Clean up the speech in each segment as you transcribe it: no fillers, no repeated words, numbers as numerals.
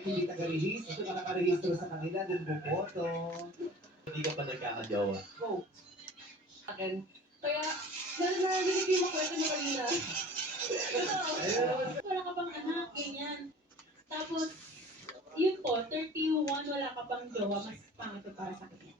Hindi taga-release. Ito na naka-register sa kanila. Doon mo photo. Hindi ka pa nagkakajowa. Go. Akin. Kaya, narinig yung makwento mo kanina. Wala ka pang anak, ganyan. Tapos, yun po, 31, wala ka pang jowa, mas pangato para sa kanya.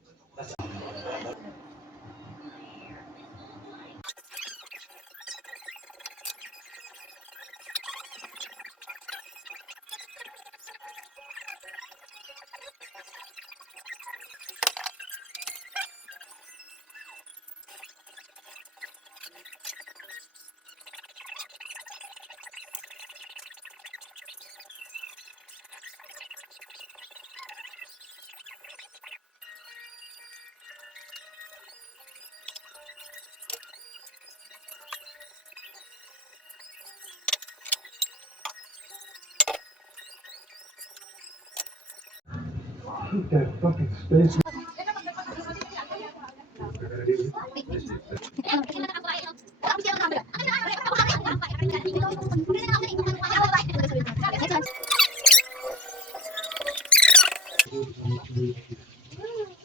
That fucking space.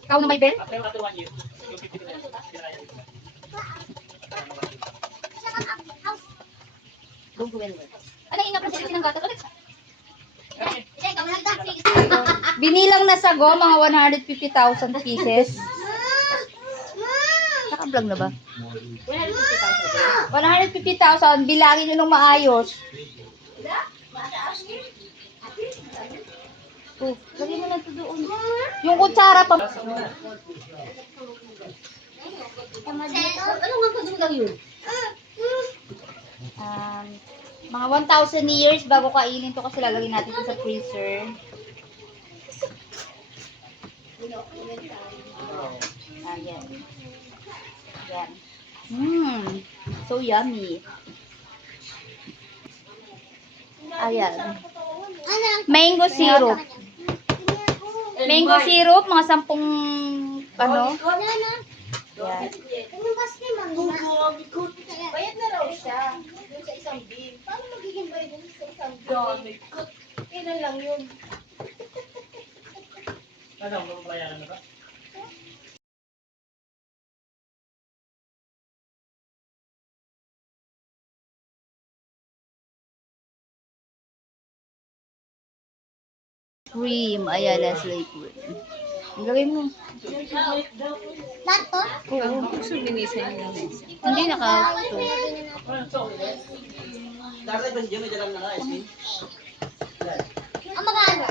Ikaw na may bell? Ano yung inapres ng gato? Binilang na sa go, mga 150,000 pieces. Naka-vlog na ba? 150,000, bilangin nyo nung maayos. Oh, lagyan mo na ito doon. Yung kutsara pa. Ano nga pa lang yun? Mga 1,000 years bago kainin to kasi lalagyan natin ito sa freezer. Ayan. Ayan. So yummy. Ayan. Mango syrup. Mango syrup, mga 10 ano? Ayan. Bayad na raw siya. Doon sa isang bill. Paano magiging bayad doon sa isang bill? Kailan lang yun? Ano, mabayaran na ba? Cream. Ayan, Nestle cream. Ang gawin mo. Lato? Oo. Hindi naka-to. Dara ba dyan? May dalang na ice cream? Ang magano?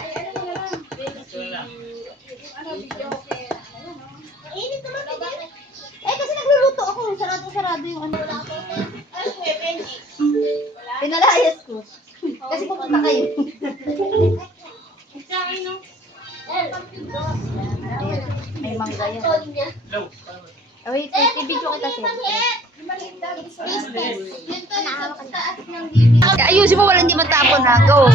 Init naman. Eh, kasi nagluluto ako. Sarado yung ano. Ano po yung Benji? Pinalayas ko. Kasi pupunta kayo. Sa akin, no? May mangga yan. Hello. Oh, wait, i-video kita siya. Yun to, nahawak ang taas ng bibig. Ayusin mo, walang di matapon na. Go.